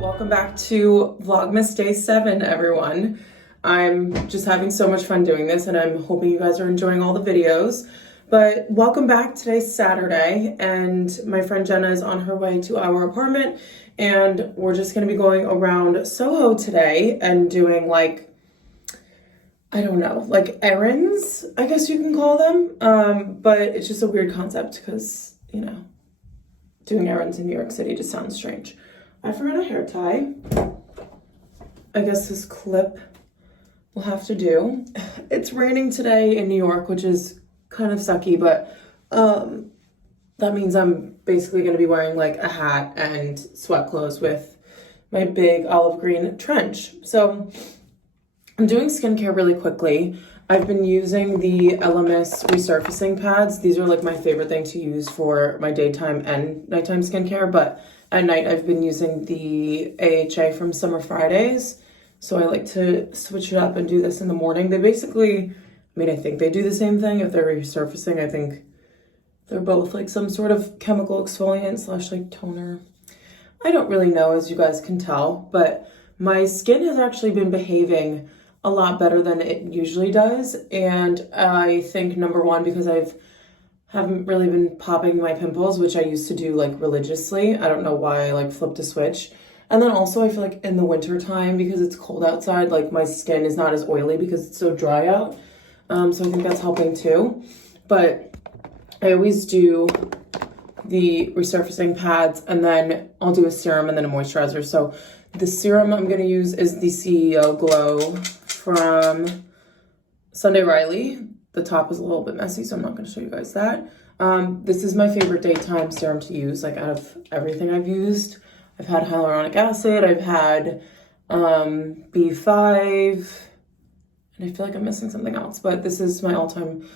Welcome back to Vlogmas Day 7, everyone. I'm just having so much fun doing this, and I'm hoping you guys are enjoying all the videos. But welcome back. Today's Saturday, and my friend Jenna is on her way to our apartment, and we're just going to be going around SOHO today and doing, like, I don't know, like errands, I guess you can call them. But it's just a weird concept because, you know, doing errands in New York City just sounds strange. I forgot a hair tie. I guess this clip will have to do. It's raining today in New York, which is kind of sucky, but that means I'm basically going to be wearing like a hat and sweat clothes with my big olive green trench. So I'm doing skincare really quickly. I've been using the Elemis Resurfacing pads. These are like my favorite thing to use for my daytime and nighttime skincare, but at night I've been using the AHA from Summer Fridays. So I like to switch it up and do this in the morning. They basically, I mean, I think they do the same thing. If they're resurfacing, I think they're both like some sort of chemical exfoliant slash like toner. I don't really know, as you guys can tell, but my skin has actually been behaving a lot better than it usually does. And I think number one, because haven't really been popping my pimples, which I used to do like religiously. I don't know why I like flipped a switch. And then also I feel like in the winter time, because it's cold outside, like my skin is not as oily because it's so dry out. So I think that's helping too. But I always do the resurfacing pads, and then I'll do a serum and then a moisturizer. So the serum I'm gonna use is the CEO Glow from Sunday Riley. The top is a little bit messy, so I'm not gonna show you guys that. This is my favorite daytime serum to use, like out of everything I've used. I've had hyaluronic acid, I've had B5, and I feel like I'm missing something else, but this is my all-time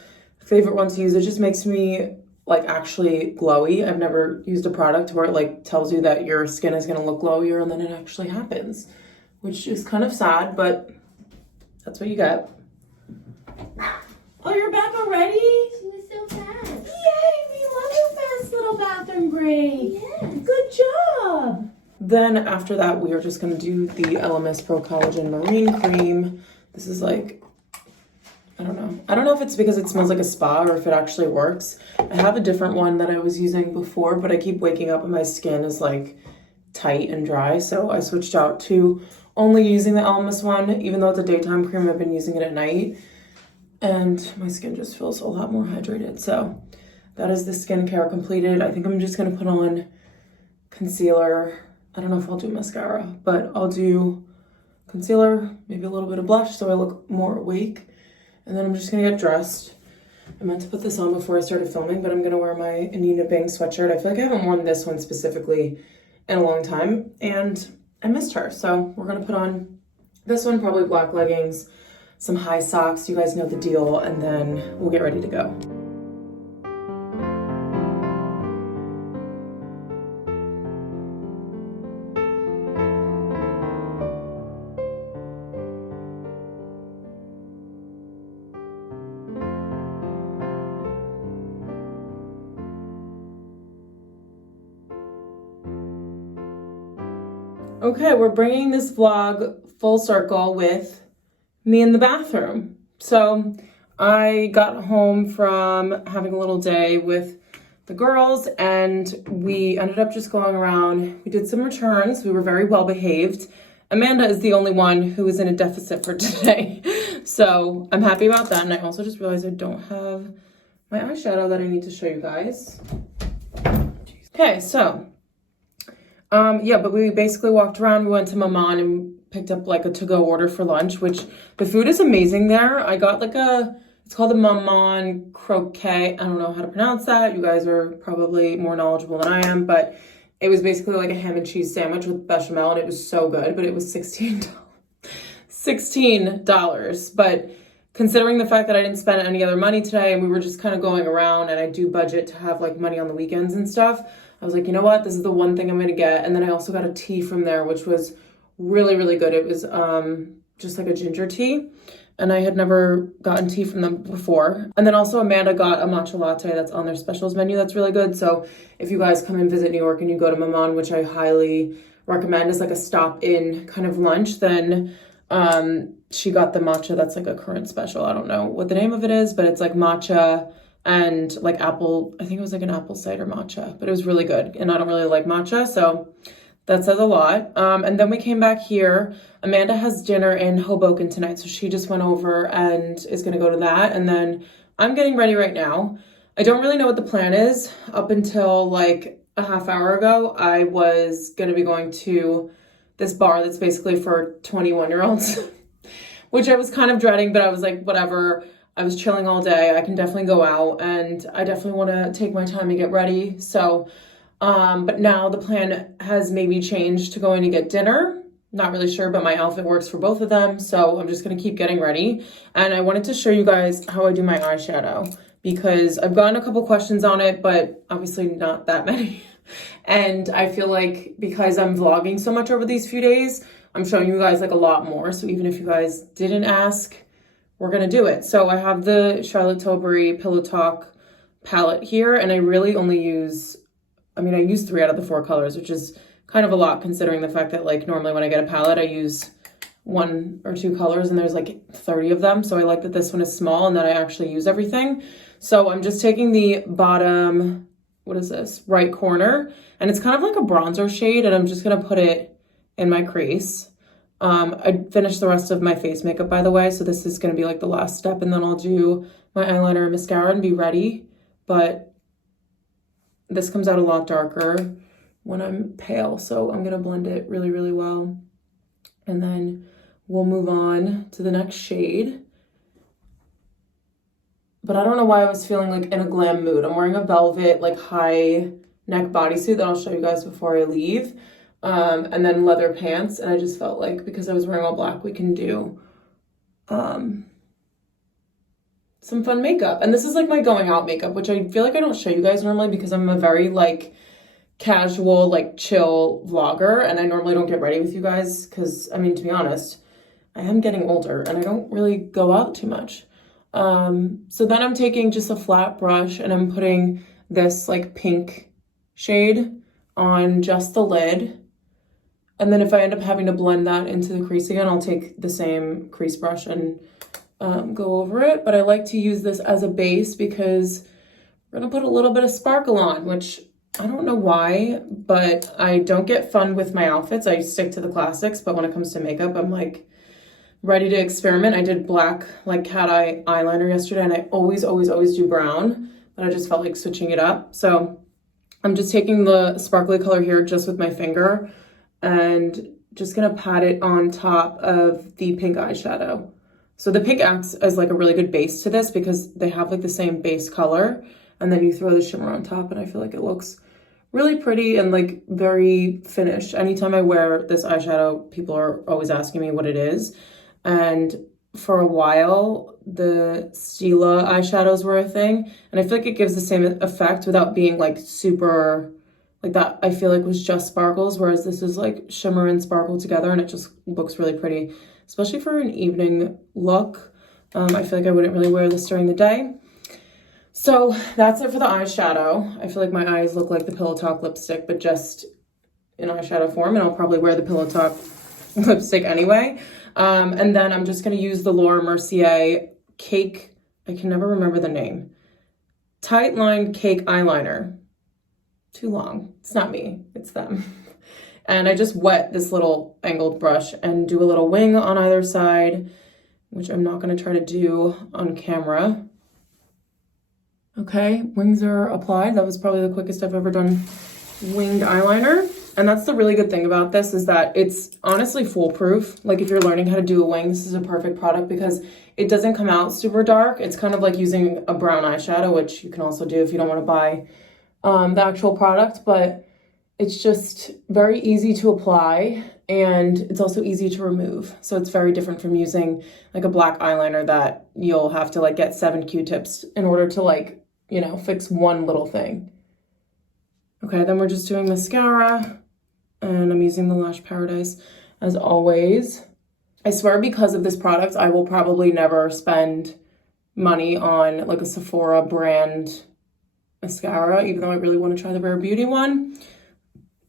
favorite one to use. It just makes me like actually glowy. I've never used a product where it like tells you that your skin is gonna look glowier and then it actually happens, which is kind of sad, but that's what you get. Oh, you're back already? She was so fast. Yay, we love your fast little bathroom break. Yes. Good job. Then after that, we are just gonna do the Elemis Pro Collagen Marine Cream. This is like, I don't know. I don't know if it's because it smells like a spa or if it actually works. I have a different one that I was using before, but I keep waking up and my skin is like tight and dry. So I switched out to only using the Elemis one. Even though it's a daytime cream, I've been using it at night. And my skin just feels a lot more hydrated. So that is the skincare completed. I think I'm just gonna put on concealer. I don't know if I'll do mascara, but I'll do concealer, maybe a little bit of blush so I look more awake. And then I'm just gonna get dressed. I meant to put this on before I started filming, but I'm gonna wear my Anina Bing sweatshirt. I feel like I haven't worn this one specifically in a long time, and I missed her. So we're gonna put on this one, probably black leggings, some high socks, you guys know the deal, and then we'll get ready to go. Okay, we're bringing this vlog full circle with me in the bathroom. So I got home from having a little day with the girls, and we ended up just going around. We did some returns. We were very well behaved. Amanda is the only one who is in a deficit for today. So I'm happy about that. And I also just realized I don't have my eyeshadow that I need to show you guys. Okay, so yeah, but we basically walked around. We went to Maman and picked up like a to-go order for lunch, which the food is amazing there. I got like it's called the Maman croquet. I don't know how to pronounce that. You guys are probably more knowledgeable than I am, but it was basically like a ham and cheese sandwich with bechamel, and it was so good, but it was $16. But considering the fact that I didn't spend any other money today and we were just kind of going around, and I do budget to have like money on the weekends and stuff, I was like, you know what? This is the one thing I'm going to get. And then I also got a tea from there, which was really, really good. It was just like a ginger tea. and I had never gotten tea from them before. And then also Amanda got a matcha latte that's on their specials menu that's really good. So if you guys come and visit New York and you go to Maman, which I highly recommend as like a stop in kind of lunch, then she got the matcha that's like a current special. I don't know what the name of it is, but it's like matcha and like apple, I think it was like an apple cider matcha, but it was really good. And I don't really like matcha, so that says a lot. And then we came back here. Amanda has dinner in Hoboken tonight, so she just went over and is gonna go to that. And then I'm getting ready right now. I don't really know what the plan is. Up until like a half hour ago, I was gonna be going to this bar that's basically for 21-year-olds, which I was kind of dreading, but I was like, whatever. I was chilling all day. I can definitely go out, and I definitely want to take my time to get ready. So, but now the plan has maybe changed to going to get dinner. Not really sure, but my outfit works for both of them. So I'm just going to keep getting ready. And I wanted to show you guys how I do my eyeshadow, because I've gotten a couple questions on it, but obviously not that many. And I feel like because I'm vlogging so much over these few days, I'm showing you guys like a lot more. So even if you guys didn't ask, we're gonna do it. So I have the Charlotte Tilbury Pillow Talk palette here, and I really only use, I use 3 out of the 4 colors, which is kind of a lot considering the fact that like normally when I get a palette, I use 1 or 2 colors and there's like 30 of them. So I like that this one is small and that I actually use everything. So I'm just taking the bottom, what is this? Right corner. And it's kind of like a bronzer shade, and I'm just gonna put it in my crease. I finished the rest of my face makeup, by the way, so this is going to be like the last step, and then I'll do my eyeliner and mascara and be ready. But this comes out a lot darker when I'm pale, so I'm going to blend it really, really well. And then we'll move on to the next shade. But I don't know why I was feeling like in a glam mood. I'm wearing a velvet, like high neck bodysuit that I'll show you guys before I leave. And then leather pants, and I just felt like because I was wearing all black, we can do some fun makeup. And this is like my going out makeup, which I feel like I don't show you guys normally because I'm a very like casual, like chill vlogger, and I normally don't get ready with you guys because, to be honest, I am getting older and I don't really go out too much. So then I'm taking just a flat brush and I'm putting this like pink shade on just the lid. And then if I end up having to blend that into the crease again, I'll take the same crease brush and go over it. But I like to use this as a base because we're gonna put a little bit of sparkle on, which I don't know why, but I don't get fun with my outfits. I stick to the classics, but when it comes to makeup, I'm like ready to experiment. I did black like cat eye eyeliner yesterday, and I always do brown, but I just felt like switching it up. So I'm just taking the sparkly color here just with my finger and just gonna pat it on top of the pink eyeshadow. So the pink acts as like a really good base to this because they have like the same base color, and then you throw the shimmer on top, and I feel like it looks really pretty and like very finished. Anytime I wear this eyeshadow, people are always asking me what it is. And for a while, the Stila eyeshadows were a thing, and I feel like it gives the same effect without being like super, like that I feel like was just sparkles, whereas this is like shimmer and sparkle together, and it just looks really pretty, especially for an evening look. I feel like I wouldn't really wear this during the day. So that's it for the eyeshadow. I feel like my eyes look like the Pillow Talk lipstick, but just in eyeshadow form, and I'll probably wear the Pillow Talk lipstick anyway. And then I'm just going to use the Laura Mercier Cake, I can never remember the name, Tight Lined Cake Eyeliner. Too long. It's not me, it's them. And I just wet this little angled brush and do a little wing on either side, which I'm not going to try to do on camera. Okay, wings are applied. That was probably the quickest I've ever done winged eyeliner. And that's the really good thing about this, is that it's honestly foolproof. Like if you're learning how to do a wing, this is a perfect product because it doesn't come out super dark. It's kind of like using a brown eyeshadow, which you can also do if you don't want to buy the actual product, but it's just very easy to apply and it's also easy to remove. So it's very different from using like a black eyeliner that you'll have to like get 7 Q-tips in order to like, you know, fix one little thing. Okay, then we're just doing mascara, and I'm using the Lash Paradise as always. I swear because of this product, I will probably never spend money on like a Sephora brand mascara, even though I really want to try the Rare Beauty one.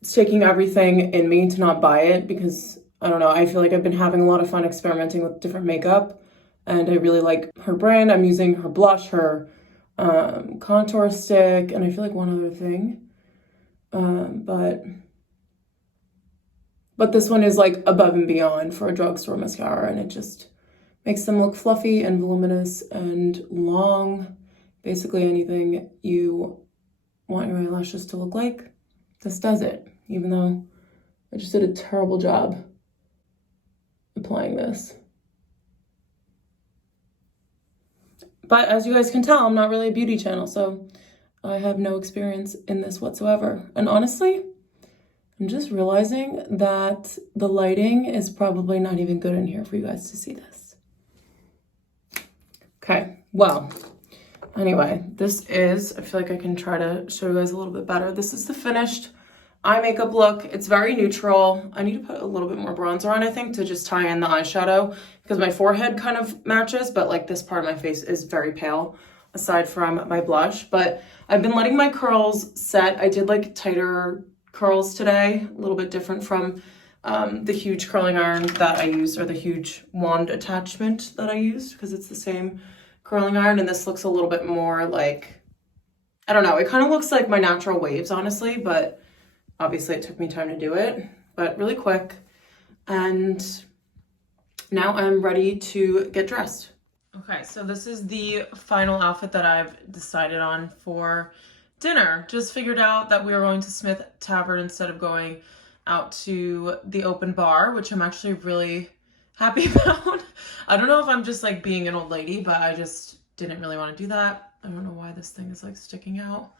It's taking everything in me to not buy it because, I don't know, I feel like I've been having a lot of fun experimenting with different makeup, and I really like her brand. I'm using her blush, her contour stick, and I feel like one other thing. But this one is like above and beyond for a drugstore mascara, and it just makes them look fluffy and voluminous and long. Basically anything you want your eyelashes to look like, this does it, even though I just did a terrible job applying this. But as you guys can tell, I'm not really a beauty channel, so I have no experience in this whatsoever. And honestly, I'm just realizing that the lighting is probably not even good in here for you guys to see this. Okay, well, anyway, this is, I feel like I can try to show you guys a little bit better. This is the finished eye makeup look. It's very neutral. I need to put a little bit more bronzer on, I think, to just tie in the eyeshadow because my forehead kind of matches, but like this part of my face is very pale aside from my blush. But I've been letting my curls set. I did like tighter curls today, a little bit different from the huge curling iron that I used, or the huge wand attachment that I used, because it's the same curling iron, and this looks a little bit more like, I don't know, it kind of looks like my natural waves, honestly, but obviously it took me time to do it, but really quick. And now I'm ready to get dressed. Okay, so this is the final outfit that I've decided on for dinner. Just figured out that we were going to Smyth Tavern instead of going out to the open bar, which I'm actually really happy about. I don't know if I'm just like being an old lady, but I just didn't really want to do that. I don't know why this thing is like sticking out.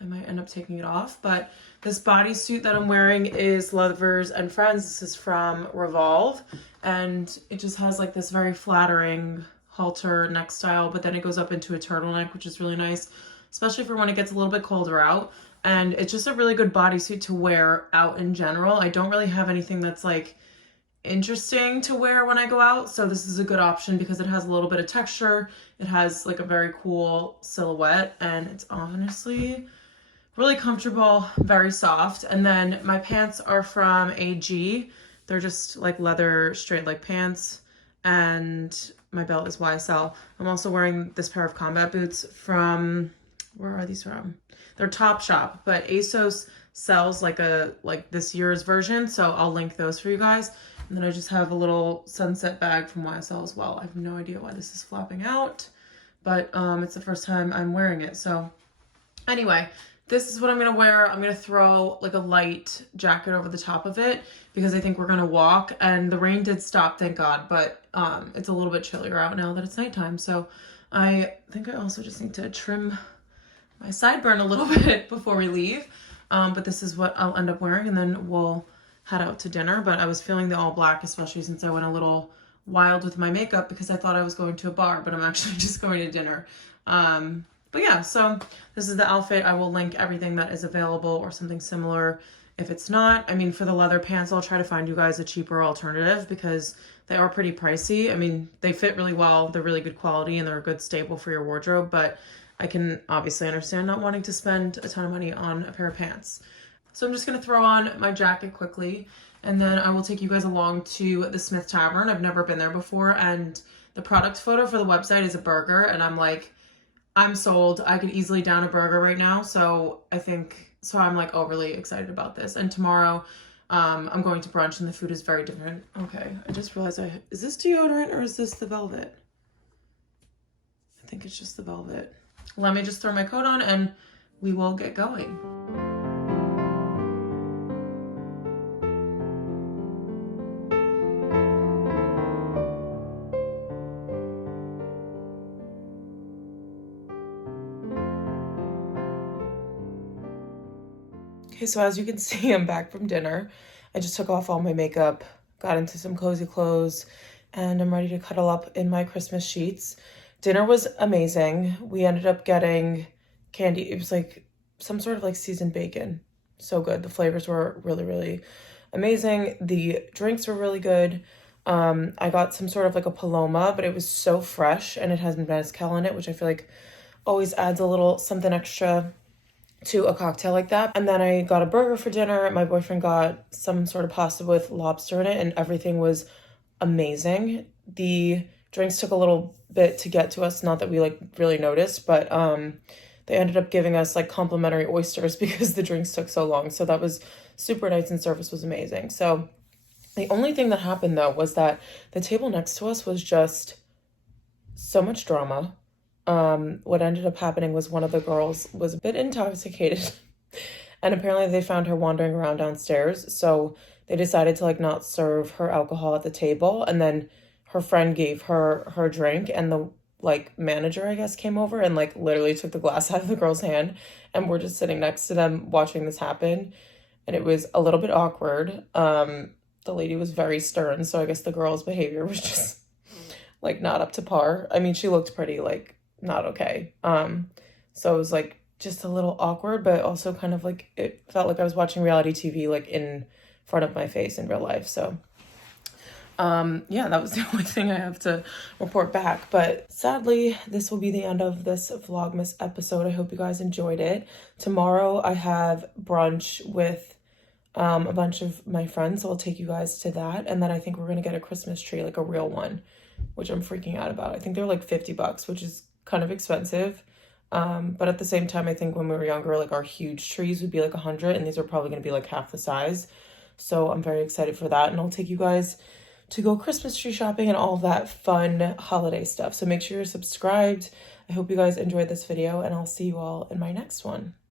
I might end up taking it off, but this bodysuit that I'm wearing is Lovers and Friends. This is from Revolve, and it just has like this very flattering halter neck style, but then it goes up into a turtleneck, which is really nice, especially for when it gets a little bit colder out. And it's just a really good bodysuit to wear out in general. I don't really have anything that's like interesting to wear when I go out, so this is a good option because it has a little bit of texture. It has like a very cool silhouette, and it's honestly really comfortable, very soft. And then my pants are from AG. They're just like leather straight leg pants, and my belt is YSL. I'm also wearing this pair of combat boots from, where are these from? They're Topshop, but ASOS sells like this year's version, so I'll link those for you guys. And then I just have a little sunset bag from YSL as well. I have no idea why this is flapping out, but it's the first time I'm wearing it. So anyway, this is what I'm gonna wear. I'm gonna throw like a light jacket over the top of it because I think we're gonna walk, and the rain did stop, thank God, but it's a little bit chillier out now that it's nighttime. So I think I also just need to trim my sideburn a little bit before we leave. But this is what I'll end up wearing, and then we'll head out to dinner. But I was feeling the all black, especially since I went a little wild with my makeup because I thought I was going to a bar, but I'm actually just going to dinner. But yeah, so this is the outfit. I will link everything that is available or something similar. If it's not, I mean, for the leather pants, I'll try to find you guys a cheaper alternative because they are pretty pricey. I mean, they fit really well. They're really good quality and they're a good staple for your wardrobe, but I can obviously understand not wanting to spend a ton of money on a pair of pants. So I'm just going to throw on my jacket quickly, and then I will take you guys along to the Smyth Tavern. I've never been there before, and the product photo for the website is a burger, and I'm like, I'm sold. I could easily down a burger right now, so I'm like overly excited about this. And tomorrow I'm going to brunch, and the food is very different. Okay, I just realized is this deodorant or is this the Velvet? I think it's just the Velvet. Let me just throw my coat on and we will get going. Okay, so as you can see, I'm back from dinner. I just took off all my makeup, got into some cozy clothes, and I'm ready to cuddle up in my Christmas sheets. Dinner was amazing. We ended up getting candy. It was like some sort of like seasoned bacon. So good. The flavors were really, really amazing. The drinks were really good. I got some sort of like a Paloma, but it was so fresh and it has mezcal in it, which I feel like always adds a little something extra to a cocktail like that. And then I got a burger for dinner. My boyfriend got some sort of pasta with lobster in it, and everything was amazing. The drinks took a little bit to get to us, not that we like really noticed, but they ended up giving us like complimentary oysters because the drinks took so long. So that was super nice and service was amazing. So the only thing that happened though was that the table next to us was just so much drama. What ended up happening was one of the girls was a bit intoxicated and apparently they found her wandering around downstairs. So they decided to like not serve her alcohol at the table. And then her friend gave her her drink, and the like manager, I guess, came over and like literally took the glass out of the girl's hand. And we're just sitting next to them watching this happen. And it was a little bit awkward. The lady was very stern. So I guess the girl's behavior was just like not up to par. I mean, she looked pretty like not okay. So it was like just a little awkward, but also kind of like it felt like I was watching reality TV like in front of my face in real life. So yeah, that was the only thing I have to report back. But sadly, this will be the end of this Vlogmas episode. I hope you guys enjoyed it. Tomorrow I have brunch with a bunch of my friends, so I'll take you guys to that. And then I think we're gonna get a Christmas tree, like a real one, which I'm freaking out about. I think they're like 50 bucks, which is kind of expensive. But at the same time, I think when we were younger, like our huge trees would be like 100, and these are probably gonna be like half the size. So I'm very excited for that, and I'll take you guys to go Christmas tree shopping and all of that fun holiday stuff. So make sure you're subscribed. I hope you guys enjoyed this video, and I'll see you all in my next one.